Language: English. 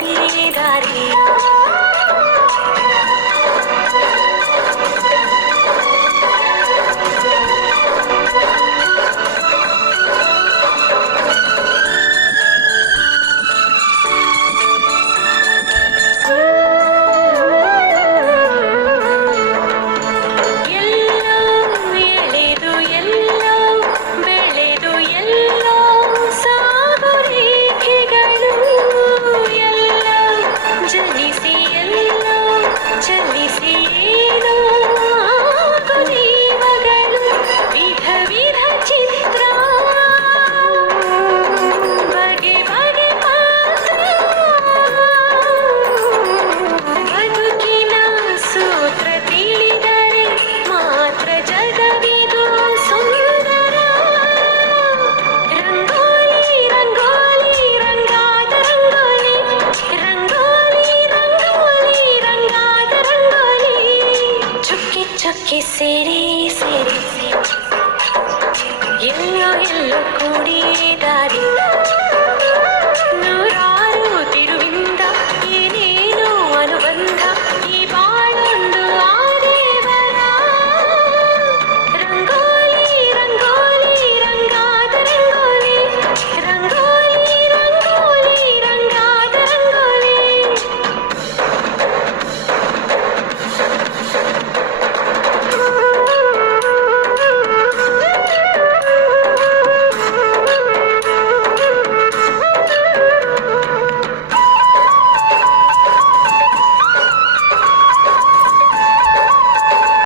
ஓடினாரே city, city, city. You know you look good.